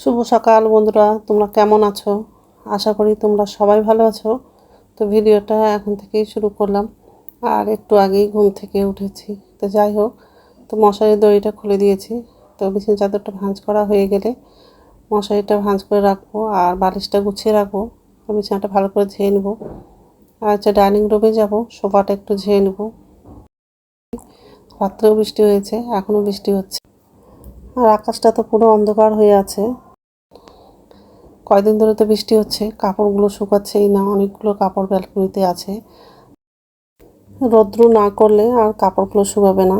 শুভ সকাল বন্ধুরা, তোমরা কেমন আছো? আশা করি তোমরা সবাই ভালো আছো। তো ভিডিওটা এখন থেকেই শুরু করলাম। আর একটু আগেই ঘুম থেকে উঠেছি। তো যাই হোক, তো মশারির দড়িটা খুলে দিয়েছি। তো বিছানা চাদরটা ভাঁজ করা হয়ে গেলে মশারিটা ভাঁজ করে রাখব আর বালিশটা গুছিয়ে রাখব। বিছানাটা ভালো করে ঝেয়ে নেব। আর হচ্ছে ডাইনিং রুমে যাব, সোফাটা একটু ঝেয়ে নেব। রাত্রেও বৃষ্টি হয়েছে, এখনও বৃষ্টি হচ্ছে। আর আকাশটা তো পুরো অন্ধকার হয়ে আছে। কয়দিন ধরে তো বৃষ্টি হচ্ছে, কাপড়গুলো শুকাচ্ছেই না, অনেকগুলো কাপড় ব্যালকনিতে আছে। রৌদ্র না করলে আর কাপড়গুলো শুকাবে না।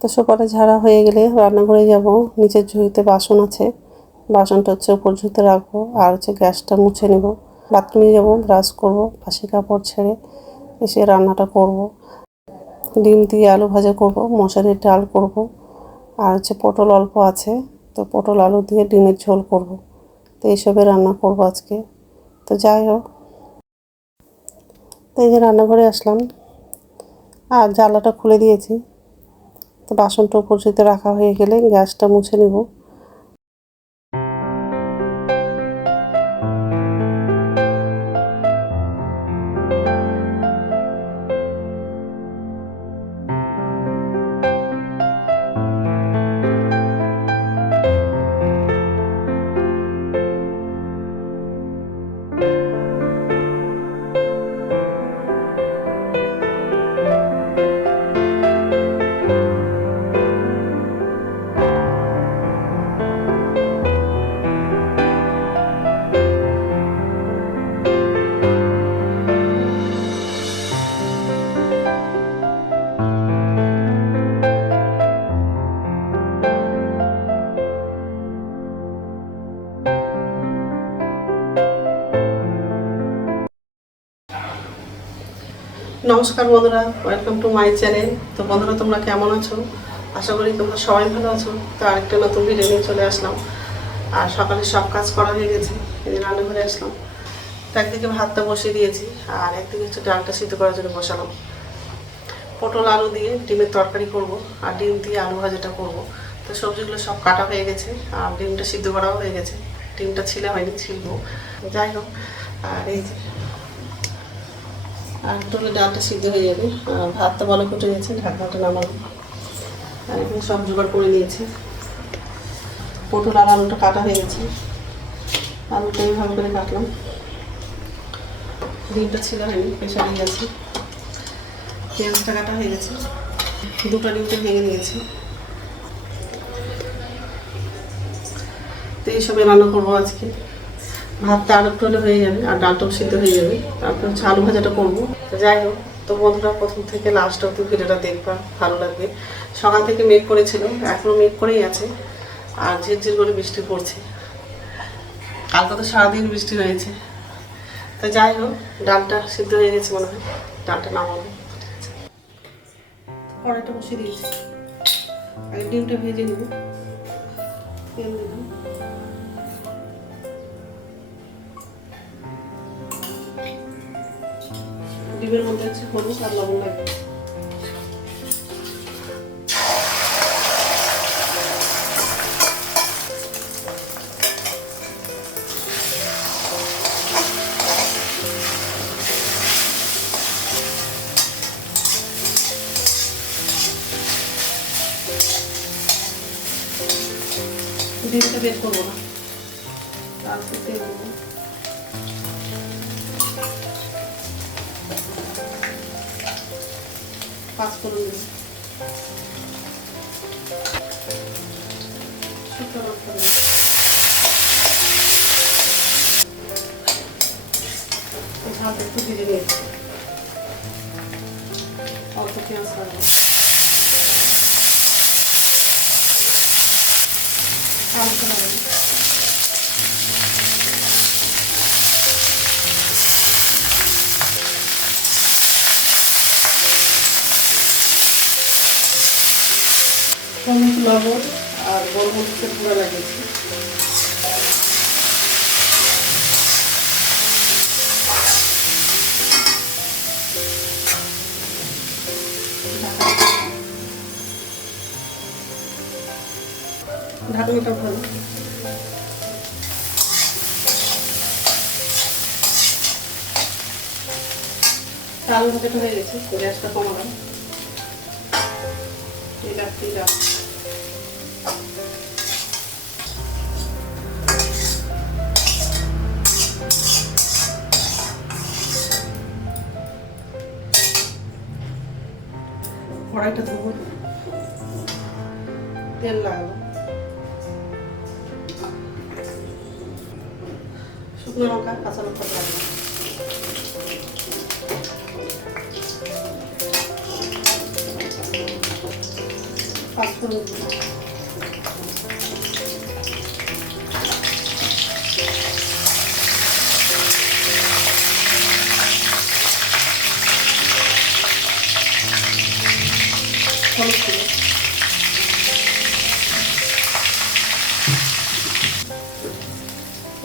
তো সোপাটা ঝাড়া হয়ে গেলে রান্নাঘরে যাব। নিচের ঝুড়িতে বাসন আছে। বাসনটা হচ্ছে উপর ঝুড়িতে রাখব। আর হচ্ছে গ্যাসটা মুছে নেব। বাথরুমে যাব, ব্রাশ করব, বাসি কাপড় ছেড়ে এসে রান্নাটা করব। ডিম দিয়ে আলু ভাজা করব, মশারির ডাল করব। আর হচ্ছে পটল অল্প আছে, তো পটল আলু দিয়ে ডিমের ঝোল করব। তো এইসবে রান্না করব আজকে। তো যাই হোক। তো এই যে রান্নাঘরে আসলাম। আর জ্বালাটা খুলে দিয়েছি। তো বাসনটা উপর যেতে রাখা হয়ে গেলে গ্যাসটা মুছে নেব। নমস্কার বন্ধুরা ওয়েলকাম টু মাই চ্যানেল তো বন্ধুরা, তোমরা কেমন আছো? আশা করি তোমরা সবাই ভালো আছো। তো আরেকটা নতুন ভিডিও নিয়ে চলে আসলাম। আর সকালে সব কাজ করা হয়ে গেছে যে রান্নাঘরে আসলাম। তো একদিকে ভাতটা বসিয়ে দিয়েছি, আর একদিকে হচ্ছে ডালটা সিদ্ধ করার জন্য বসালাম। পটল আলু দিয়ে ডিমের তরকারি করব, আর ডিম দিয়ে আলু ভাজাটা করব। তো সবজিগুলো সব কাটা হয়ে গেছে, আর ডিমটা সিদ্ধ করাও হয়ে গেছে। ডিমটা ছিলে হয়নি, ছিলবো। যাই হোক, আর এই যে আর একটু ডালটা সিদ্ধ হয়ে যাবে। ভাতটা ভালো ফুটে গেছে, ঢাকনাটা নামাবো আর এখানে সব জোগাড় করে নিয়েছি। পটল আর আলুটা কাটা হয়ে গেছে। আলুটা এইভাবে করে কাটলাম। ডিমটা ছিল হয়নি প্রেশারে গেছে পেঁয়াজটা কাটা হয়ে গেছে। দুটো ডিমটা ভেঙে নিয়েছি। তো এইসবে রান্না করব আজকে। ভাতটা আর একটু হলে হয়ে যাবে, আর ডালটাও সিদ্ধ হয়ে যাবে। তারপর হচ্ছে আলু ভাজাটা করব। যাই হোক, তো বন্ধুরা, প্রথম থেকে লাস্ট অব্দি ভিডিওটা দেখবা, ভালো লাগবে। সকাল থেকে মেঘ করেছিল এখনও মেঘ করেই আছে। আর ঝিরঝির করে বৃষ্টি পড়ছে। কালকে তো সারাদিন বৃষ্টি হয়েছে। তো যাই হোক, ডালটা সিদ্ধ হয়ে গেছে মনে হয়। ডালটা নামাবো। কড়াইটা বসিয়ে দিয়েছি। আগে ডিমটা ভেজে নিব। ডিমের মধ্যে হচ্ছে হলুদ আর লবণ লাগবে। ডিমটা বের করব না। তারপর পাঁচ ফোড়ন দিন শুকনো লঙ্কা দিন ঝাল একটু ভেজে নিয়েছি অল্প পেঁয়াজ লাগাবো হালকা হলুদ লবণ আর গোলমরিচের গুঁড়া লাগিয়েছি। ঢাকনাটা ভালো। আলু ভাজাটা হয়ে গেছে গ্যাসটা কমালাম। এটা এটা। কড়াইটা ধোবো। তেল লাগাবো। শুকনো লঙ্কা কাঁচা লঙ্কা লাগাবো পাঁচফোড়ন হলুদ দিবো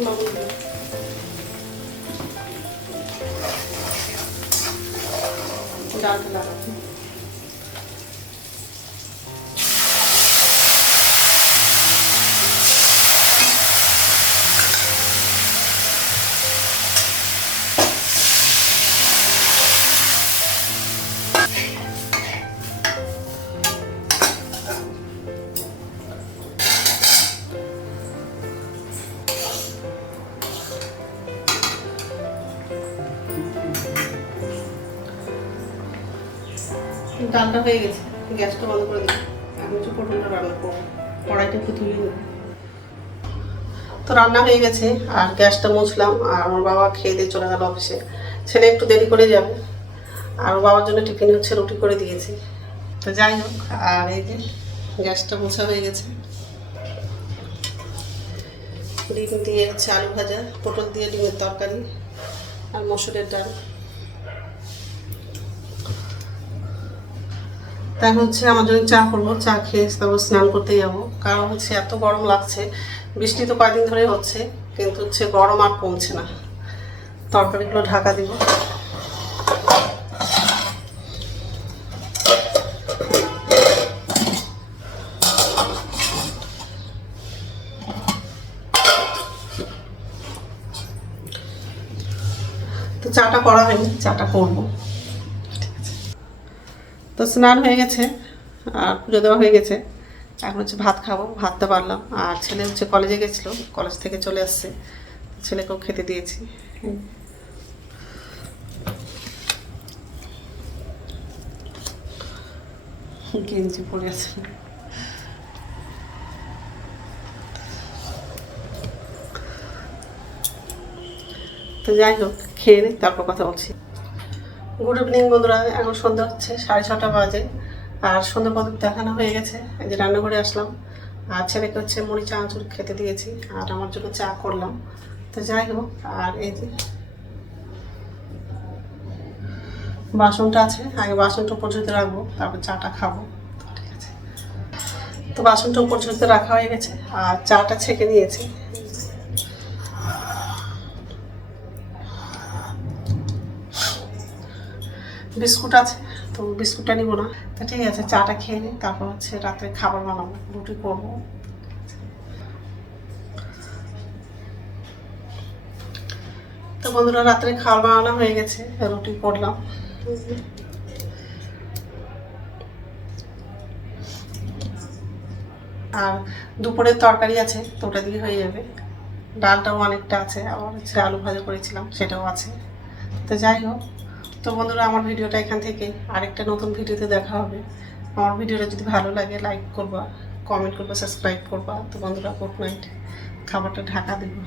লবণ দিবো ডালটা লাগাবো ডালটা হয়ে গেছে, গ্যাসটা বন্ধ করে দিই আমি পটলটা রান্না করব কড়াইটা একটু তো রান্না হয়ে গেছে, আর গ্যাসটা মুছলাম, আর আমার বাবা খেয়ে দিয়ে চলে গেল অফিসে। ছেলে একটু দেরি করে যাবে, আর বাবার জন্য টিফিন হচ্ছে রুটি করে দিয়েছি। তো যাই হোক, আর এই যে গ্যাসটা মোছা হয়ে গেছে। ডিম দিয়ে হচ্ছে আলু ভাজা, পটল দিয়ে ডিমের তরকারি, আর মসুরের ডাল। তাই হচ্ছে আমার জন্য চা করব, চা খেয়ে তারপর স্নান করতে যাব। কারণ হচ্ছে এত গরম লাগছে, বৃষ্টি তো কয়েকদিন ধরে হচ্ছে, কিন্তু হচ্ছে গরম আর কমছে না। তরকারিগুলো ঢাকা দিব। তো চাটা করা হয়নি, চাটা করব। তো স্নান হয়ে গেছে, আর পুজো দেওয়া হয়ে গেছে। এখন হচ্ছে ভাত খাব, ভাতটা পারলাম আর ছেলে হচ্ছে কলেজে গেছিল, কলেজ থেকে চলে আসছে। ছেলেকেও খেতে দিয়েছি। গেঞ্জি পরে আছে। তো যাই হোক, খেয়ে নিই তারপর কথা বলছি। গুড ইভিনিং বন্ধুরা। এখন সন্ধ্যা হচ্ছে, সাড়ে ছটা বাজে। আর সন্ধ্যা পদক দেখানো হয়ে গেছে। এই যে রান্নাঘরে আসলাম। আর ছেলেকে হচ্ছে মুড়ি, চা আঁচুর খেতে দিয়েছি। আর আমার জন্য চা করলাম। তো যাই হোক, আর এই যে বাসনটা আছে, আগে বাসনটা ঝুঁতে রাখব, তারপর চাটা খাব। তো বাসনটা উপর ঝুঁতে রাখা হয়ে গেছে, আর চাটা ছেঁকে নিয়েছি। বিস্কুট আছে, তো বিস্কুটটা নিব না। তো ঠিক আছে, চাটা খেয়ে নিই তারপর হচ্ছে রাত্রে খাবার বানাবো, রুটি করব। তো বন্ধুরা, রাত্রে খাবার বানানো হয়ে গেছে, রুটি করলাম। আর দুপুরের তরকারি আছে, তো ওটা দিয়ে হয়ে যাবে। ডালটাও অনেকটা আছে, আবার হচ্ছে আলু ভাজা করেছিলাম, সেটাও আছে। তো যাই হোক তো বন্ধুরা, আমার ভিডিওটা এখান থেকে আরেকটা নতুন ভিডিওতে দেখা হবে। আমার ভিডিওটা যদি ভালো লাগে লাইক করবা কমেন্ট করবা সাবস্ক্রাইব করবা। তো বন্ধুরা গুড নাইট খাবারটা ঢাকা দেবো।